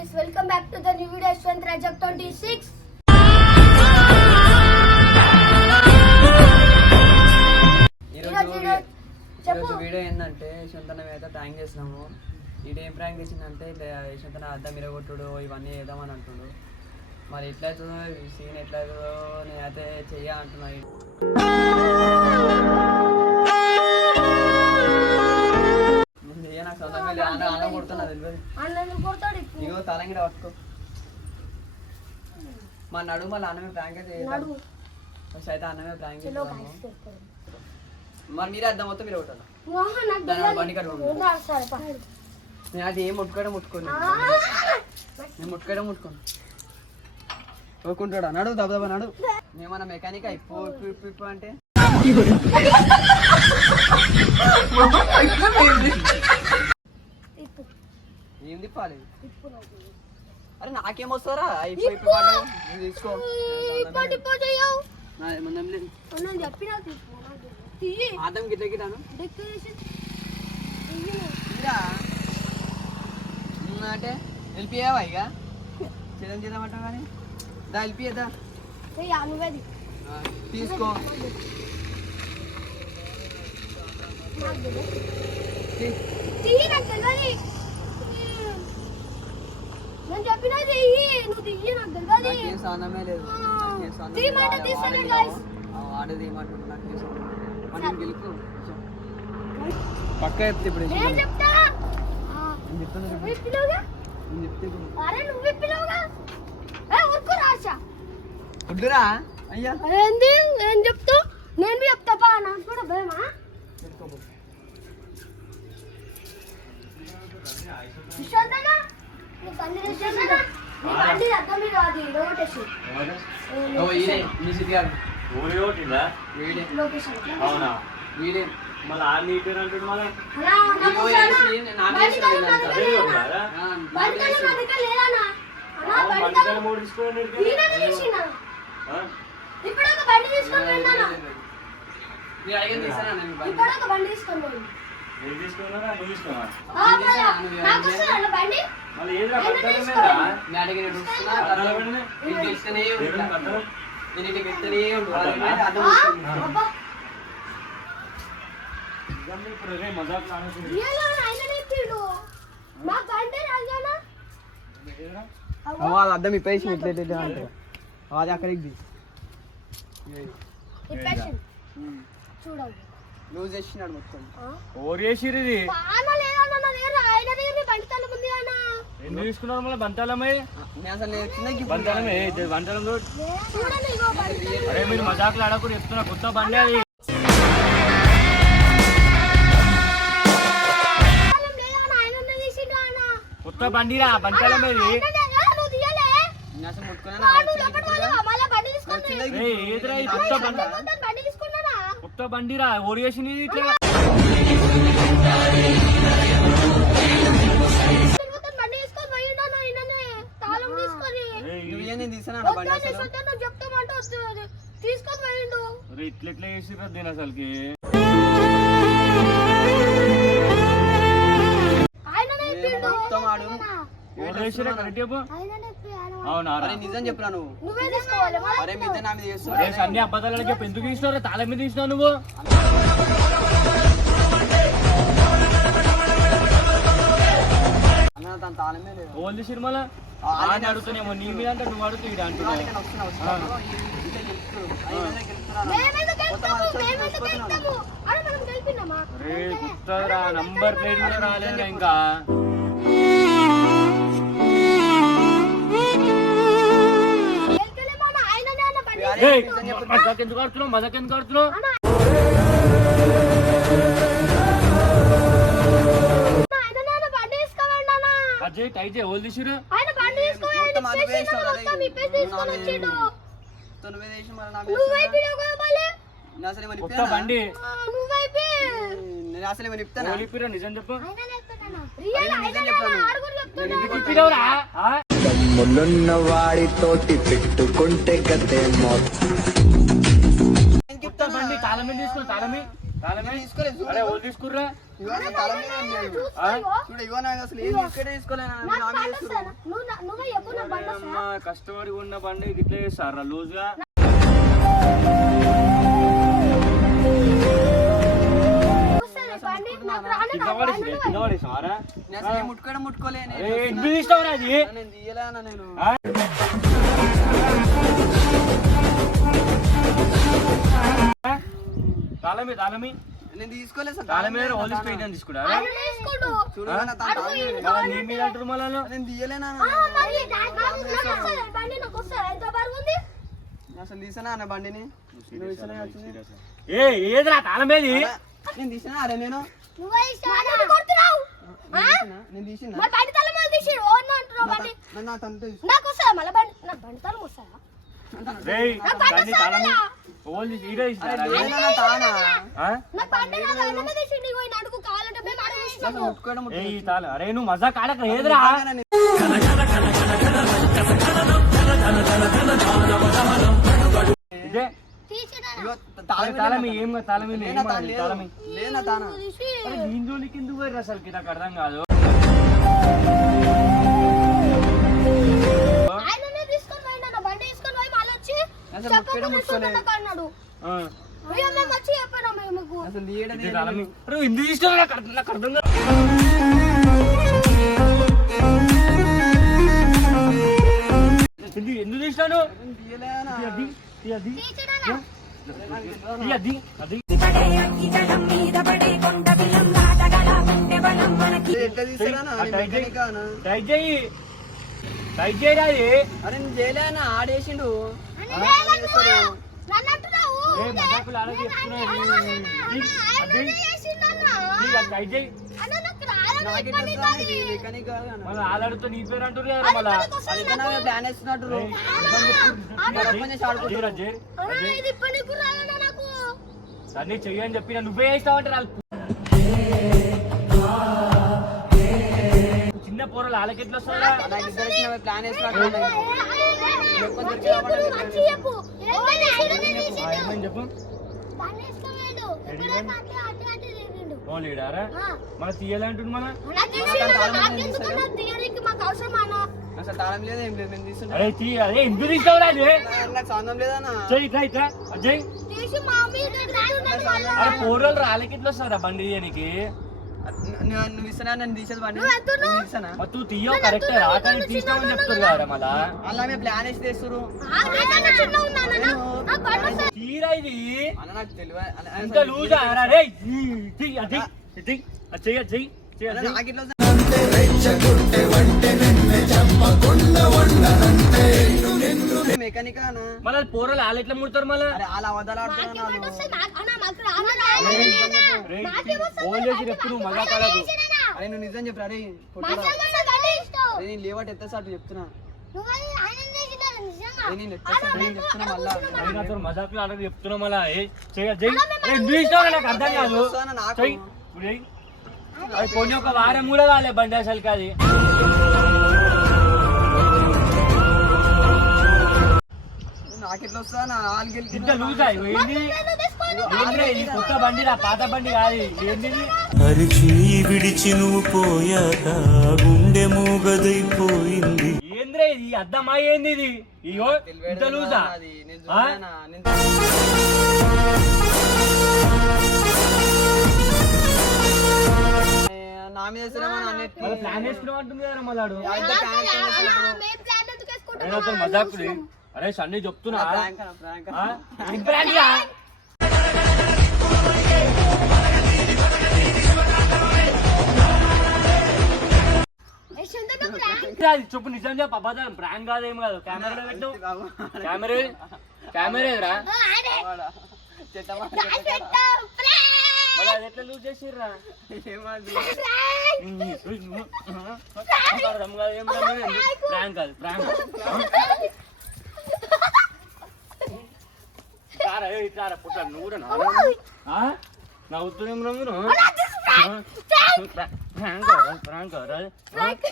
guys, welcome back to the new video Strength Rajak 26. ఈరోజు video ఏంటంటే యశ్వంతన మీద prank చేసినాము. ఇదేం ప్రాంక్ చేసిందంటే యశ్వంతన అద్దం మిరగొట్టుడు ఇవన్నీ వేద్దామని అంటుడు. మరి ఎట్లయితుందో సీన్ ఎట్లయితుందో నేనైతే చెయ్య అంటున్నా. నాకు సొంతంగా ఆన కొడుతున్నా తెలియదు. ఇగో తలంగిడ పట్టుకో. మా నడు మళ్ళీ అన్నమే ప్రాంక్ అయితే అయితే అన్నమే ప్రాంక్ చేస్తాము. మరి మీరే అర్థం మొత్తం మీరు ఒకటారు బండి కట్టుకోండి. నేను అది ఏం ముట్టుకోండి నేను ముట్టుకోండి ఒక్కుంటాడా నడు దెబ్బ నడు. మేమన్నా మెకానిక్ అయిపో అంటే ఏం తిప్పాలి? అరే నాకేమొస్తారా తీసుకో. ఆదం గిట్ల గిటాను అంటే వెళ్ళిపోయావా ఇక చేద్దామంటావు కానీ దా వెళ్ళిపోయేదా తీసుకో. సానమే లేదు ఆడది గెలుపు పక్క చెప్తే ఇప్పుడు వద్దురా అయ్యా ఏం చెప్తావు? నేను చెప్తా నాకు కూడా భయమా? మళ్ళీ ఆర్మీ అంటాడు మళ్ళీ ఇప్పుడు ఒక బండి తీసుకొని అద్దం ఇప్పేసి అంటారు అది అక్కడికి లూజ్ చేసినాడు మొత్తం. ఎందుకు తీసుకున్నారు మళ్ళీ బంతాలమే? అరే మీరు మజాకులు ఆడకూడదు చెప్తున్నా. కొత్త బండి అది. కొత్త బండిరా బంతాలమేది. కొత్త బండిరా ఓడియేషన్ ఇట్లా ఇట్లా చేసిరా దీని అసలుకి. నిజం చెప్పరా నువ్వు? అన్ని అబద్ధాలు చెప్పి ఎందుకు తీసినావు? తాళం మీద తీసినావు నువ్వు. ఓన్లీ సినిమాలో ఆయన అడుగుతున్నామో నీ మీద అంటే నువ్వు అడుగుతూ ఇటు అంటున్నావు. గుర్తరా నంబర్ ప్లేట్ కూడా రాలేదు ఇంకా. మజాకెందుకు ఆడుతున్నావు? మజాకెందుకు ఆడుతున్నావు? అజయ్ టైట్ ఓల్ తీసిరు. కొత్త బండి నిజం చెప్పు. దమ్ములున్న వాడితోటి పెట్టుకుంటే గతే బండి తాళమే తీసుకో. తాళమే తీసుకోలేదు. అరే ఓ తీసుకుర్రా. అమ్మ కష్టపడి ఉన్న బండి ఇట్లా చేస్తారా లూజ్ గా కింద పడేసారా నేను అసలు ముట్టుకోలే ఎందుకు తీస్తావురా అది నేను తీయలే అన్న నేను తాళమి నేను తీసుకోలే సార్ తాళం మీద హోలీస్ పెయింట్ అని తీసుకున్నారా చూడు అన్న, తాను తాళం నీ మీద అంటారు మళ్ళా నేను తీయలేనా అసలు తీసానా అన్న బండిని నువ్వు తీసానా వచ్చింది? ఏదిరా తాళం మీది నేను తీసినా అరే నేను నేను తీసిన నా తండ్రి రేయ్ దాన్ని తాళం హోల్ తీసి ఈడ తీసినారా? ముట్టుకోవడం ఏయ్ ఈ తాళం అరే నువ్వు మజా కాడక ఏదిరా ఇదే తాళం ఏం తాళం లేనా తానా దీని జోలికి ఎందుకు పోయారు అసలు నాకు అర్థం కాదు ఆ. అసలు తీయడం ఇదే తాళం అరే ఎందుకు తీసినావు నాకు అర్థం కాదు ఎందుకు తీసినాను తీయలేనా అది అది అది అది ఎట్లా తీసానా టైట్ చేయి టైట్ చేయరా అది అరే నేను చేయలేనా ఆడేసిండు మజాకులు ఆడ టైట్ చేయి మళ్ళీ ఆలాడుతో నీ పేరు అంటారు కదా మళ్ళా ప్లాన్ వేస్తున్నట్టు దాన్ని చెయ్యని చెప్పి నువ్వే వేస్తావంటే వాళ్ళు చిన్న పోరలు వాళ్ళకి ఎట్లా వస్తుందా ప్లాన్ వేస్తున్నట్టు ఏమని చెప్పు లీడారా మన తీయాలంటుంది మన అసలు తాళం లేదు ఏం లేదు నేను తీసుకుంటా అరే అరే ఎందుకు తీసుకోవరా నాకు సంబంధం లేదన్నా చెయ్యి ఇట్లా ఇట్లా అజయ్ అరే పోరలు రాళ్ళకి ఎట్లా వస్తారా బండి తీయనికి నువ్వు ఇస్తానా నన్ను తీసేది బండి ఇస్తానా తూ తీయో కరెక్ట్ రాకని తీసినామని చెప్తారు కదా మళ్ళా అలా మేము ప్లాన్ వేసి తెస్తారు తీరా ఇది అన్న నాకు తెలియదు ఎంత లూజా రే అది చెయ్యి చెయ్యి చెయ్యి నాకు ఇట్లా మెకానిక్ మళ్ళీ పోరలు వాళ్ళు ఎట్లా ముడతారు మళ్ళీ అలా వదలాడుతున్నాను ఫోన్ చేసి ఎప్పుడు మజా కాలేదు అరే నువ్వు నిజం చెప్పు అరే నేను లేవాటి ఎత్తేసాటు చెప్తున్నా నేను చెప్తున్నా మళ్ళా మజాకులు ఆడదు చెప్తున్నా మళ్ళా నాకు అర్థం కాదు చెయ్యి ఇప్పుడు చెయ్యి. అది కొన్ని ఒక వారం కూడా కాలే బండి అసలుకి అది నాకెట్లా వస్తా నా ఇంత లూజ్ ఏంది ఇది కొత్త బండి రా పాత బండి కాదు ఏంది అరిచి విడిచి నువ్వు పోయాక గుండె మూగదైపోయింది ఏంద్రే ఇది అద్దమా ఏంది ఇది ఇగో ఇంత లూజా నా మీద ప్లాన్ వేసుకున్నాం అంటుంది కదా మళ్ళాడు మజాకులు అరే సండే చెప్తున్నా చెప్పు నిజం చెప్పు అబద్ధం ప్రాంక్ కాదేం కాదు కెమెరా పెట్టు కెమెరా అది ఎట్లా లూజ్ చేసిర్రా ప్రాంక్ కాదు ప్రాంక్ పుట్ట నువ్వు కూడా నవ్వుతున్నాం రంగును ప్రాంక్ ప్రాంక్